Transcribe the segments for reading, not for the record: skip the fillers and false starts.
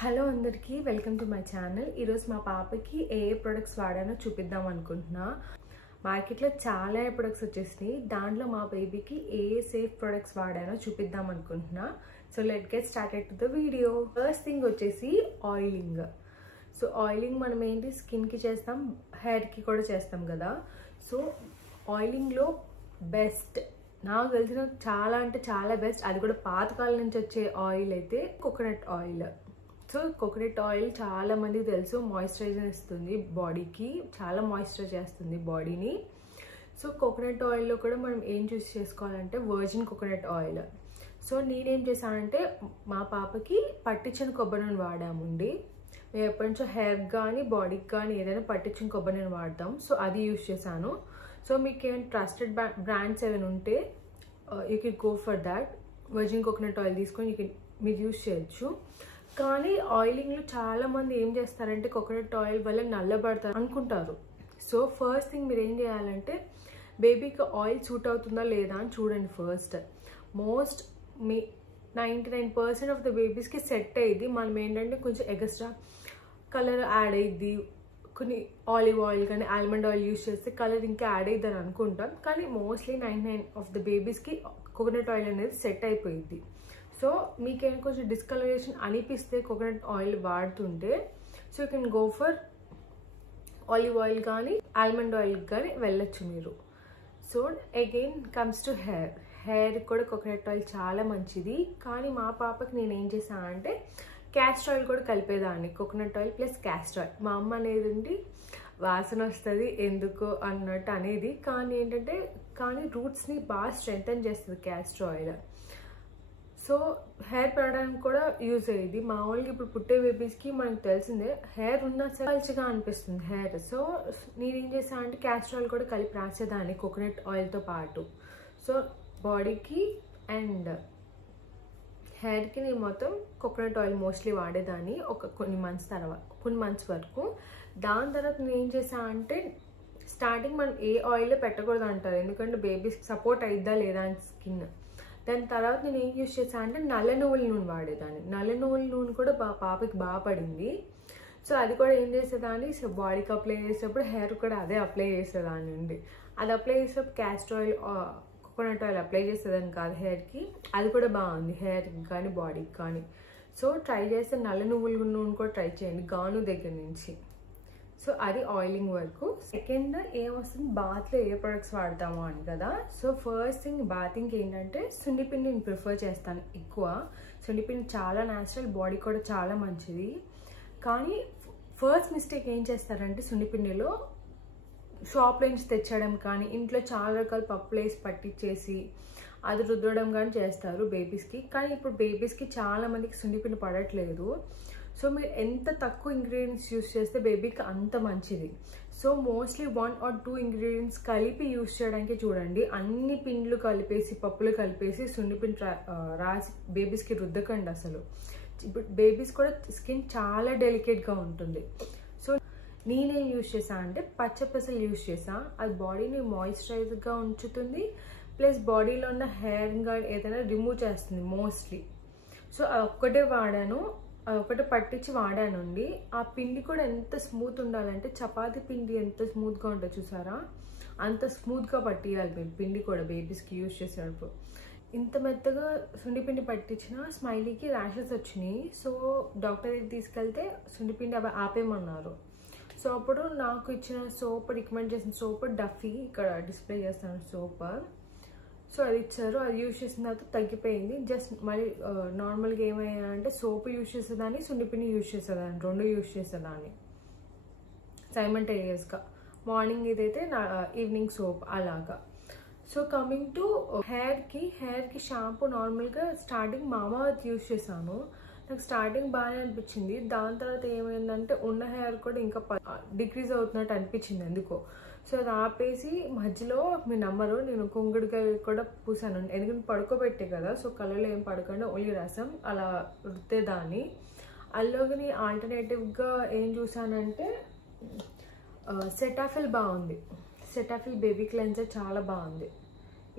Hello అందరికీ welcome to my channel. ఈరోజు మా పాపకి ఏ ప్రొడక్ట్స్ వాడానో చూపిద్దాం అనుకుంటున్నా. మార్కెట్లో చాలా ప్రొడక్ట్స్ వచ్చేసినాయి. దాంట్లో మా బేబీకి ఏ సేఫ్ ప్రొడక్ట్స్ వాడానో చూపిద్దాం అనుకుంటున్నా. So let get started to the video. First thing వచ్చేసి ఆయిలింగ్. సో ఆయిలింగ్ మనం ఏంటి స్కిన్కి చేస్తాం, హెయిర్కి కూడా చేస్తాం కదా. సో ఆయిలింగ్లో బెస్ట్ నాకు తెలిసిన చాలా అంటే చాలా బెస్ట్, అది కూడా పాతకాలం నుంచి వచ్చే ఆయిల్ అయితే coconut oil. So coconut oil చాలా మందికి తెలుసు, మాయిశ్చరైజర్ ఇస్తుంది బాడీకి, చాలా మాయిశ్చరైజ్ చేస్తుంది బాడీని. సో కోకోనట్ ఆయిల్లో కూడా మనం ఏం చూస్ చేసుకోవాలంటే వర్జిన్ కోకోనట్ ఆయిల్. సో నేనేం చేశానంటే మా పాపకి పట్టించిన కొబ్బరి నూనె వాడామండి. మేము ఎప్పటి నుంచో హెయిర్కి కానీ బాడీకి కానీ ఏదైనా పట్టించిన కొబ్బరి నూనె వాడతాం. సో అది యూజ్ చేశాను. సో మీకు ఏమైనా ట్రస్టెడ్ బ్రాండ్స్ ఏమైనా ఉంటే you can go for that. Virgin coconut oil తీసుకొని మీరు యూజ్ చేయొచ్చు. కానీ ఆయిలింగ్లో చాలామంది ఏం చేస్తారంటే కోకోనట్ ఆయిల్ వల్ల నల్లబడతారు అనుకుంటారు. సో ఫస్ట్ థింగ్ మీరు ఏం చేయాలంటే బేబీకి ఆయిల్ సూట్ అవుతుందా లేదా అని చూడండి ఫస్ట్. మోస్ట్ 99% ఆఫ్ ద బేబీస్కి సెట్ అయ్యింది. మనం ఏంటంటే కొంచెం ఎక్స్ట్రా కలర్ యాడ్ అయ్యిద్ది, కొన్ని ఆలివ్ ఆయిల్ కానీ ఆల్మండ్ ఆయిల్ యూజ్ చేస్తే కలర్ ఇంకా యాడ్ అయ్యిద్దని అనుకుంటాం. కానీ మోస్ట్లీ 99% ఆఫ్ ద బేబీస్కి కోకోనట్ ఆయిల్ అనేది సెట్ అయిపోయింది. సో మీకేమైనా కొంచెం డిస్కలరేషన్ అనిపిస్తే కోకోనట్ ఆయిల్ వాడుతుంటే so you can go for olive oil కానీ ఆల్మండ్ ఆయిల్ కానీ వెళ్ళొచ్చు మీరు. So again comes to hair కూడా కోకోనట్ ఆయిల్ చాలా మంచిది. కానీ మా పాపకి నేను ఏం చేశాను అంటే క్యాస్టర్ ఆయిల్ కూడా కలిపేదాన్ని, coconut oil plus castor oil. మా అమ్మ అనేది ఉండి వాసన వస్తుంది ఎందుకు అన్నట్టు అనేది, కానీ రూట్స్ని బాగా స్ట్రెంథన్ చేస్తుంది క్యాస్టర్ ఆయిల్. సో హెయిర్ పెరగడానికి కూడా యూజ్ అయ్యేది. మామూలుగా ఇప్పుడు పుట్టే బేబీస్కి మనకు తెలిసిందే హెయిర్ ఉన్న పల్చగా అనిపిస్తుంది హెయిర్. సో నేనేం చేశాను అంటే క్యాస్టర్ ఆయిల్ కూడా కలిపి రాసేదాన్ని కోకోనట్ ఆయిల్తో పాటు. సో బాడీకి అండ్ హెయిర్కి నేను మొత్తం కోకోనట్ ఆయిల్ మోస్ట్లీ వాడేదాన్ని కొన్ని మంత్స్ వరకు. దాని తర్వాత నేను ఏం చేశాను అంటే స్టార్టింగ్ మనం ఏ ఆయిల్ పెట్టకూడదు అంటారు, ఎందుకంటే బేబీస్కి సపోర్ట్ అయిద్దా లేదా అని స్కిన్. దాని తర్వాత నేను ఏం యూజ్ చేశాను అంటే నల్ల నువ్వుల నూనె వాడేదాన్ని. నల్ల నువ్వుల నూనె కూడా పాపకి బాగా పడింది. సో అది కూడా ఏం చేసేదాన్ని, సో బాడీకి అప్లై చేసేటప్పుడు హెయిర్ కూడా అదే అప్లై చేసేదాన్ని అండి. అది అప్లై చేసేటప్పుడు castor oil coconut oil apply చేసేదాన్ని కాదు హెయిర్కి. అది కూడా బాగుంది హెయిర్కి కానీ బాడీకి కానీ. సో ట్రై చేస్తే నల్ల నువ్వుల నూనె కూడా ట్రై చేయండి గాను దగ్గర నుంచి. సో అది ఆయిలింగ్ వరకు. సెకండ్ ఏమొస్తుంది, బాత్లో ఏ ప్రొడక్ట్స్ వాడతాము అని కదా. సో ఫస్ట్ థింగ్ బాతింగ్కి ఏంటంటే సున్నిపిండి నేను ప్రిఫర్ చేస్తాను ఎక్కువ. సున్నిపిండి చాలా న్యాచురల్, బాడీ కూడా చాలా మంచిది. కానీ ఫస్ట్ మిస్టేక్ ఏం చేస్తారంటే సున్నిపిండిలో షాప్లో నుంచి తెచ్చడం కానీ ఇంట్లో చాలా రకాల పప్పులు వేసి పట్టించేసి అది రుద్దడం కానీ చేస్తారు బేబీస్కి. కానీ ఇప్పుడు బేబీస్కి చాలా మందికి సున్నిపిండి పడట్లేదు. సో మీరు ఎంత తక్కువ ఇంగ్రీడియంట్స్ యూస్ చేస్తే బేబీకి అంత మంచిది. సో మోస్ట్లీ 1 or 2 ఇంగ్రీడియంట్స్ కలిపి యూస్ చేయడానికి చూడండి. అన్ని పిండ్లు కలిపేసి పప్పులు కలిపేసి సున్నిపిండి రాసి బేబీస్కి రుద్దకండి అసలు. ఇప్పుడు బేబీస్ కూడా స్కిన్ చాలా డెలికేట్గా ఉంటుంది. సో నేనేం యూజ్ చేశాను అంటే పచ్చపెసలు యూజ్ చేశాను. అది బాడీని మాయిశ్చరైజ్గా ఉంచుతుంది, ప్లస్ బాడీలో ఉన్న హెయిర్ కానీ ఏదైనా రిమూవ్ చేస్తుంది మోస్ట్లీ. సో అది ఒక్కటే వాడాను, అది ఒకటి పట్టించి వాడానండి. ఆ పిండి కూడా ఎంత స్మూత్ ఉండాలంటే చపాతీ పిండి ఎంత స్మూత్గా ఉంటుంది చూసారా, అంత స్మూత్గా పట్టియాలి మీరు పిండి కూడా బేబీస్కి యూజ్ చేసేటప్పుడు. ఇంత మెత్తగా సున్నిపిండి పట్టించిన స్మైలీకి ర్యాషెస్ వచ్చినాయి. సో డాక్టర్ దగ్గరికి తీసుకెళ్తే సున్నిపిండి అవి ఆపేయమన్నారు. సో అప్పుడు నాకు ఇచ్చిన సోప్, రికమెండ్ చేసిన సోప్ డఫీ, ఇక్కడ డిస్ప్లే చేస్తాను సోప్. సో అది ఇచ్చారు, అది యూజ్ చేసిన తర్వాత తగ్గిపోయింది. జస్ట్ మళ్ళీ నార్మల్గా ఏమయ్యా అంటే సోప్ యూజ్ చేసేదాన్ని, సున్నిపిండి యూజ్ చేసేదాన్ని, రెండు యూజ్ చేసేదాన్ని సైమల్టేనియస్గా. మార్నింగ్ ఇదైతే ఈవినింగ్ సోప్ అలాగా. సో కమింగ్ టు హెయిర్కి షాంపూ నార్మల్గా స్టార్టింగ్ మామా ఎర్త్ యూజ్ చేశాను. నాకు స్టార్టింగ్ బాగానే అనిపించింది. దాని తర్వాత ఏమైందంటే ఉన్న హెయిర్ కూడా ఇంకా డిక్రీజ్ అవుతున్నట్టు అనిపించింది ఎందుకో. సో అది ఆపేసి మధ్యలో మీరు నమ్మరు, నేను కుంగుడికాయ కూడా పూసాను, ఎందుకంటే పడుకోబెట్టే కదా. సో కళ్ళలో ఏం పడకుండా ఓన్లీ రసం అలా రుద్దేదాన్ని. అల్లోకి ఆల్టర్నేటివ్గా ఏం చూసానంటే సెటాఫిల్ బాగుంది. సెటాఫిల్ బేబీ క్లెన్సర్ చాలా బాగుంది.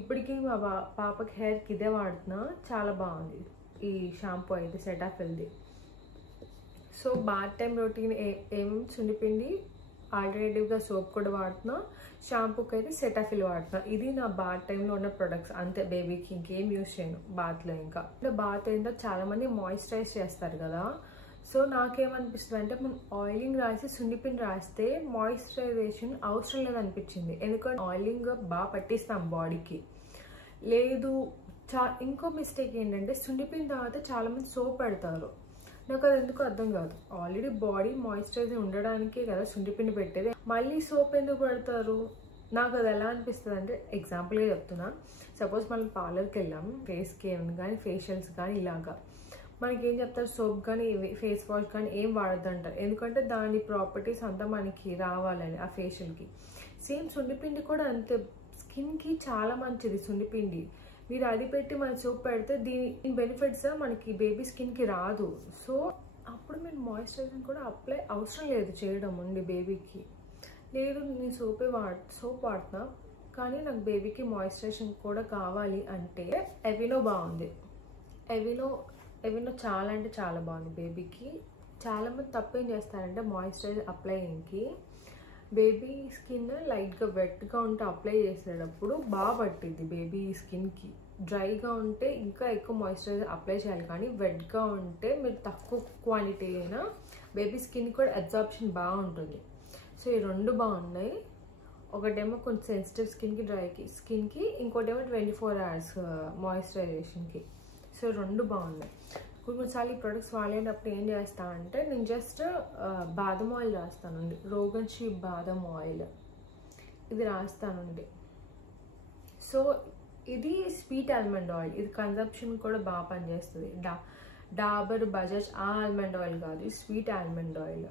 ఇప్పటికీ మా పాపకి హెయిర్కి ఇదే వాడుతున్నా, చాలా బాగుంది ఈ షాంపూ అయితే సెటాఫిల్ది. సో బాత్ టైం రొటీన్ సున్నిపిండి, ఆల్టర్నేటివ్గా సోప్ కూడా వాడుతున్నా, షాంపూకి అయితే సెటాఫిల్ వాడుతున్నా. ఇది నా బాత్ టైంలో ఉన్న ప్రొడక్ట్స్ అంతే. బేబీకి ఇంకేం యూస్ చేయను బాత్లో. ఇంకా బాత్ ఏంటో చాలామంది మాయిశ్చరైజ్ చేస్తారు కదా. సో నాకేమనిపిస్తుంది అంటే మనం ఆయిలింగ్ రాసి సున్నిపిండి రాస్తే మాయిశ్చరైజేషన్ అవసరం లేదనిపించింది. ఎందుకంటే ఆయిలింగ్ బాగా పట్టిస్తాం బాడీకి. లేదు ఇంకో మిస్టేక్ ఏంటంటే సున్నిపిండి తర్వాత చాలామంది సోప్ పెడతారు. నాకు అది ఎందుకు అర్థం కాదు. ఆల్రెడీ బాడీ మాయిశ్చరైజింగ్ ఉండడానికే కదా సున్నిపిండి పెట్టేది, మళ్ళీ సోప్ ఎందుకు పెడతారు? నాకు అది ఎలా అనిపిస్తుంది అంటే, ఎగ్జాంపుల్గా చెప్తున్నా, సపోజ్ మనం పార్లర్కి వెళ్ళాం, ఫేస్ కేర్ కానీ ఫేషియల్స్ కానీ ఇలాగా మనకి ఏం చెప్తారు, సోప్ కానీ ఫేస్ వాష్ కానీ ఏం వాడద్దంటారు. ఎందుకంటే దాని ప్రాపర్టీస్ అంతా మనకి రావాలని ఆ ఫేషియల్కి. సేమ్ సున్నిపిండి కూడా అంతే, స్కిన్కి చాలా మంచిది సున్నిపిండి. మీరు అది పెట్టి మన సోప్ పెడితే దీని బెనిఫిట్స్ మనకి బేబీ స్కిన్కి రాదు. సో అప్పుడు మీరు మాయిశ్చరైజింగ్ కూడా అప్లై అవసరం లేదు చేయడం ఉంది బేబీకి. లేదు నేను సోప్ వాడుతున్నా కానీ నాకు బేబీకి మాయిశ్చరైజింగ్ కూడా కావాలి అంటే ఎవినో బాగుంది. ఎవినో చాలా అంటే చాలా బాగుంది బేబీకి. చాలామంది తప్పేం చేస్తారంటే మాయిశ్చరైజర్ అప్లైయింగ్కి బేబీ స్కిన్ లైట్గా వెట్గా ఉంటే అప్లై చేసేటప్పుడు బాగా పట్టింది బేబీ స్కిన్కి. డ్రైగా ఉంటే ఇంకా ఎక్కువ మాయిశ్చరైజర్ అప్లై చేయాలి, కానీ వెట్గా ఉంటే మీరు తక్కువ క్వాంటిటీ అయినా బేబీ స్కిన్ కూడా అబ్జార్ప్షన్ బాగుంటుంది. సో ఈ రెండు బాగున్నాయి. ఒకటేమో కొంచెం సెన్సిటివ్ స్కిన్కి, డ్రైకి స్కిన్కి, ఇంకోటేమో 24 hours మాయిశ్చరైజేషన్కి. సో రెండు బాగున్నాయి. కొన్నిసార్లు ఈ ప్రొడక్ట్స్ వాడేటప్పుడు ఏం చేస్తా అంటే నేను జస్ట్ బాదం ఆయిల్ రాస్తానండి, రోగన్ షీప్ బాదం ఆయిల్ ఇది రాస్తానండి. సో ఇది స్వీట్ ఆల్మండ్ ఆయిల్, ఇది కన్సంప్షన్ కూడా బాగా పనిచేస్తుంది. డాబర్ బజాజ్ ఆ ఆల్మండ్ ఆయిల్ కాదు, ఇది స్వీట్ ఆల్మండ్ ఆయిల్.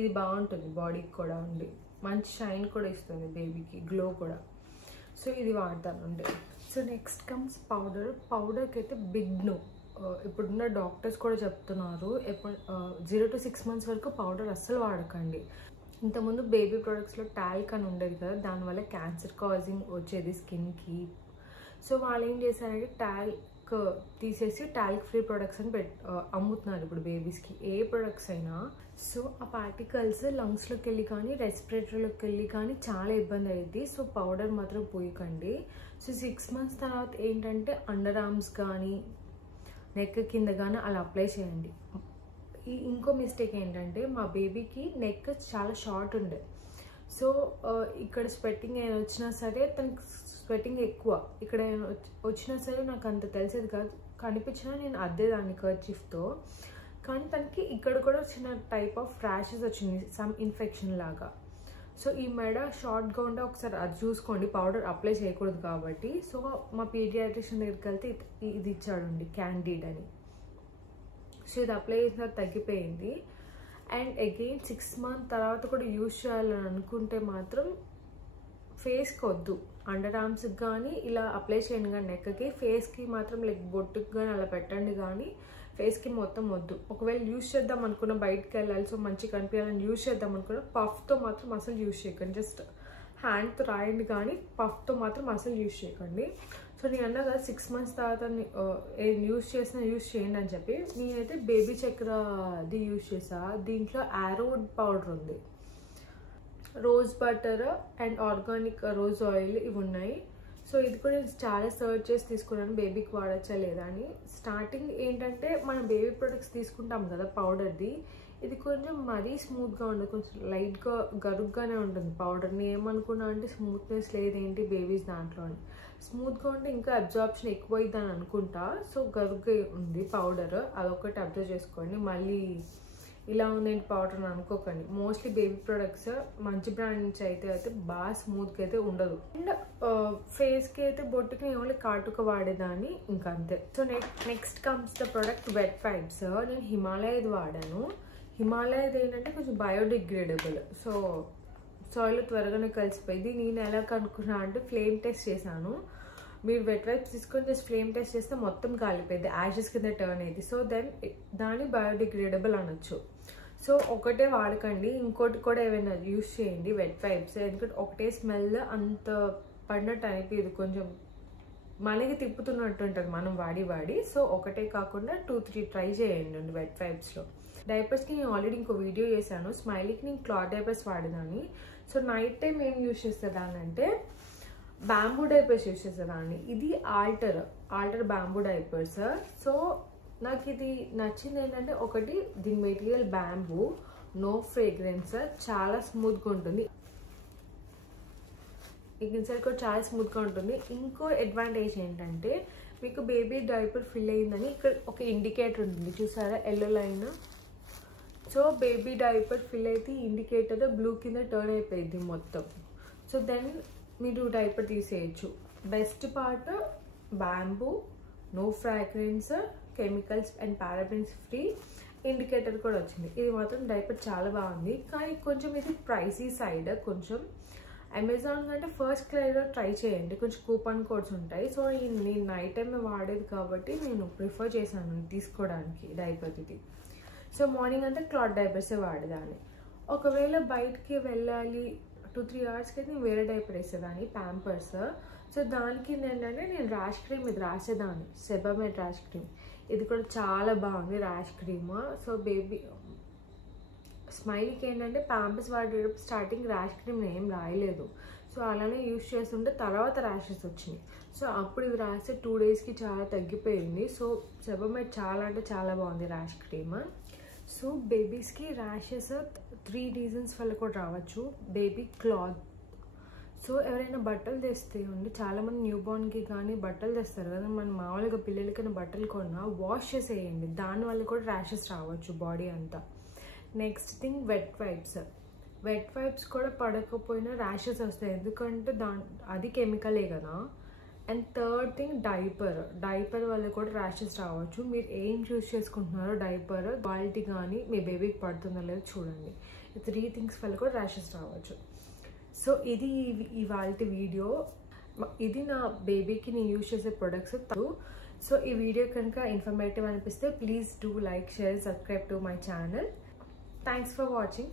ఇది బాగుంటుంది, బాడీకి కూడా ఉంది, మంచి షైన్ కూడా ఇస్తుంది బేబీకి, గ్లో కూడా. సో ఇది వాడతానండి. సో నెక్స్ట్ కమ్స్ పౌడర్కి అయితే బిగ్ నో. ఇప్పుడున్న డాక్టర్స్ కూడా చెప్తున్నారు 0 to 6 months వరకు పౌడర్ అస్సలు వాడకండి. ఇంతకుముందు బేబీ ప్రొడక్ట్స్లో టాల్క్ అని ఉండేది కదా, దానివల్ల క్యాన్సర్ కాజింగ్ వచ్చేది స్కిన్కి. సో వాళ్ళు ఏం చేశారంటే టాల్క్ తీసేసి టాల్క్ ఫ్రీ ప్రొడక్ట్స్ అని అమ్ముతున్నారు ఇప్పుడు బేబీస్కి, ఏ ప్రొడక్ట్స్ అయినా. సో ఆ పార్టికల్స్ లంగ్స్లోకి వెళ్ళి కానీ రెస్పిరేటరీలోకి వెళ్ళి కానీ చాలా ఇబ్బంది అయ్యింది. సో పౌడర్ మాత్రం పోయకండి. సో 6 months తర్వాత ఏంటంటే అండర్ ఆర్మ్స్ కానీ నెక్ కింద కానీ అలా అప్లై చేయండి. ఇంకో మిస్టేక్ ఏంటంటే మా బేబీకి నెక్ చాలా షార్ట్ ఉండే. సో ఇక్కడ స్వెట్టింగ్ అయినా వచ్చినా సరే, తనకి స్వెట్టింగ్ ఎక్కువ, ఇక్కడ వచ్చినా సరే నాకు అంత తెలిసేది కాదు, కనిపించినా నేను అద్దేదాన్ని కర్చీఫ్తో. కానీ తనకి ఇక్కడ కూడా చిన్న టైప్ ఆఫ్ ర్యాషెస్ వచ్చింది, సమ్ ఇన్ఫెక్షన్ లాగా. సో ఈ మెడ షార్ట్గా ఉంటే ఒకసారి అది చూసుకోండి, పౌడర్ అప్లై చేయకూడదు కాబట్టి. సో మా పీడియాట్రిషియన్ దగ్గరికి వెళ్తే ఇది ఇచ్చాడండి, క్యాండిడ్ అని. సో ఇది అప్లై చేసిన తగ్గిపోయింది. అండ్ అగైన్ 6 months తర్వాత కూడా యూజ్ చేయాలని అనుకుంటే మాత్రం ఫేస్కి వద్దు, అండర్ ఆర్మ్స్కి కానీ ఇలా అప్లై చేయండి కానీ నెక్కి, ఫేస్కి మాత్రం లైక్ బొట్టుకి కానీ అలా పెట్టండి కానీ ఫేస్కి మొత్తం వద్దు. ఒకవేళ యూజ్ చేద్దాం అనుకున్న, బయటకు వెళ్ళాలి సో మంచిగా కనిపించాలని యూజ్ చేద్దాం అనుకున్న, పఫ్తో మాత్రం అసలు యూజ్ చేయకండి. జస్ట్ హ్యాండ్తో రాయండి కానీ పఫ్తో మాత్రం అసలు యూజ్ చేయకండి. సో నేను అన్నా కదా 6 months తర్వాత యూజ్ చేసినా యూజ్ చేయండి అని చెప్పి. నేనైతే బేబీ చక్రది యూజ్ చేసా. దీంట్లో ఆరోవుడ్ పౌడర్ ఉంది, rose butter and organic rose oil ఇవి ఉన్నాయి. సో ఇది కూడా నేను చాలా సర్చ్ చేసి తీసుకున్నాను బేబీకి వాడచ్చా లేదా అని. స్టార్టింగ్ ఏంటంటే మనం బేబీ ప్రొడక్ట్స్ తీసుకుంటాం కదా పౌడర్ది, ఇది కొంచెం మరీ స్మూత్గా ఉండదు, కొంచెం లైట్గా గరుగ్గానే ఉంటుంది పౌడర్. నేను ఏమనుకున్నా అంటే స్మూత్నెస్ లేదేంటి బేబీస్ దాంట్లో అని. స్మూత్గా ఉంటే ఇంకా అబ్జార్ప్షన్ ఎక్కువ అవుతుందని అనుకుంటా. సో గరుగ్గా ఉంది పౌడర్, అదొకటి అబ్జర్వ్ చేసుకోండి. మళ్ళీ ఇలా ఉందేంటి పౌడర్ అని అనుకోకండి. మోస్ట్లీ బేబీ ప్రొడక్ట్స్ మంచి బ్రాండ్ నుంచి అయితే బాగా స్మూత్గా అయితే ఉండదు. అండ్ ఫేస్కి అయితే బొట్టుకి ఓన్లీ కాటుక వాడేదాన్ని, ఇంకా అంతే. So next comes the product wet wipes. నేను హిమాలయది వాడాను. హిమాలయది ఏంటంటే కొంచెం బయోడిగ్రేడబుల్, సో సాయిల్ త్వరగానే కలిసిపోయింది. నేను ఎలా కనుక్కున్నా అంటే ఫ్లేమ్ టెస్ట్ చేశాను. మీరు వెట్ వైప్స్ తీసుకొని జస్ట్ ఫ్లేమ్ టెస్ట్ చేస్తే మొత్తం కాలిపోయింది, యాషెస్ కింద టర్న్ అయింది. సో దెన్ దాన్ని బయోడిగ్రేడబుల్ అనొచ్చు. సో ఒకటే వాడకండి, ఇంకోటి కూడా ఏమైనా యూస్ చేయండి వెట్ వైప్స్. ఎందుకంటే ఒకటే స్మెల్ అంత పడినట్టు అనిపించదు, కొంచెం మనకి తిప్పుతున్నట్టు ఉంటుంది మనం వాడి. సో ఒకటే కాకుండా 2-3 ట్రై చేయండి వెట్ వైప్స్లో. డైపర్స్కి నేను ఆల్రెడీ ఇంకో వీడియో చేశాను. స్మైలీకి నేను క్లాత్ డైపర్స్ వాడేదాన్ని. సో నైట్ టైం ఏం యూజ్ చేసేదాన్ని అంటే బ్యాంబూ డైపర్స్ యూజ్ చేసేదాన్ని. ఇది ఆల్టర్ బ్యాంబూ డైపర్స్. సో నాకు ఇది నచ్చింది ఏంటంటే, ఒకటి దీని మెటీరియల్ బ్యాంబూ, నో ఫ్రేగ్రెన్స్, చాలా స్మూత్గా ఉంటుంది. ఈ ఇన్సైడ్ కూడా చాలా స్మూత్గా ఉంటుంది. ఇంకో అడ్వాంటేజ్ ఏంటంటే, మీకు బేబీ డైపర్ ఫిల్ అయిందని ఇక్కడ ఒక ఇండికేటర్ ఉంటుంది చూసారా, yellow line. So baby diaper fill అయితే ఇండికేటర్ బ్లూ కింద టర్న్ అయిపోయింది మొత్తం. సో దెన్ మీరు డైపర్ తీసేయచ్చు. Best part bamboo, no fragrance, chemicals and parabens free, indicator కూడా వచ్చింది. ఇది మాత్రం డైపర్ చాలా బాగుంది. కానీ కొంచెం ఇది ప్రైసీ సైడ్. కొంచెం అమెజాన్ కంటే ఫస్ట్ క్రైలో ట్రై చేయండి, కొంచెం కూపన్ కోడ్స్ ఉంటాయి. సో నేను నైట్ టైం వాడేది కాబట్టి నేను ప్రిఫర్ చేశాను తీసుకోవడానికి డైపర్ ఇది. సో మార్నింగ్ అంతా క్లాత్ డైపర్సే వాడేదాన్ని. ఒకవేళ బయటికి వెళ్ళాలి 2-3 అవర్స్కి అయితే నేను వేరే డైపర్ వేసేదాన్ని, ప్యాంపర్స్. సో దానికి ఏంటంటే నేను ర్యాష్ క్రీమ్ ఇది రాసేదాన్ని, సెబమెడ్ ర్యాష్ క్రీమ్. ఇది కూడా చాలా బాగుంది ర్యాష్ క్రీమ్. సో బేబీ స్మైలీకి ఏంటంటే ప్యాంపర్స్ వాడేటప్పుడు స్టార్టింగ్ ర్యాష్ క్రీమ్ ఏం రాయలేదు. సో అలానే యూజ్ చేస్తుంటే తర్వాత ర్యాషెస్ వచ్చినాయి. సో అప్పుడు ఇది రాస్తే 2 డేస్కి చాలా తగ్గిపోయింది. సో సెబమెడ్ చాలా అంటే చాలా బాగుంది ర్యాష్ క్రీమ్. సో బేబీస్కి ర్యాషెస్ 3 రీజన్స్ వల్ల కూడా రావచ్చు. Baby cloth. సో ఎవరైనా బట్టలు తెస్తే ఉండి, చాలామంది న్యూ బోర్న్కి కానీ బట్టలు తెస్తారు కదా, మనం మామూలుగా పిల్లలకైనా బట్టలు కొన్నా వాష్ చేసేయండి, దానివల్ల కూడా ర్యాషెస్ రావచ్చు బాడీ అంతా. నెక్స్ట్ థింగ్ వెట్ వైప్స్ కూడా పడకపోయినా ర్యాషెస్ వస్తాయి, ఎందుకంటే అది కెమికలే కదా. అండ్ థర్డ్ థింగ్ డైపర్ వల్ల కూడా ర్యాషెస్ రావచ్చు. మీరు ఏం చూస్ చేసుకుంటున్నారో డైపర్ క్వాలిటీ కానీ మీ బేబీకి పడుతుందో లేదో చూడండి. ఈ 3 థింగ్స్ వల్ల కూడా ర్యాషెస్ రావచ్చు. సో ఇది ఇవాళ వీడియో. ఇది నా బేబీకి నేను యూజ్ చేసే ప్రొడక్ట్స్. సో ఈ వీడియో కనుక ఇన్ఫర్మేటివ్ అనిపిస్తే please do like, share, subscribe to my channel. Thanks for watching.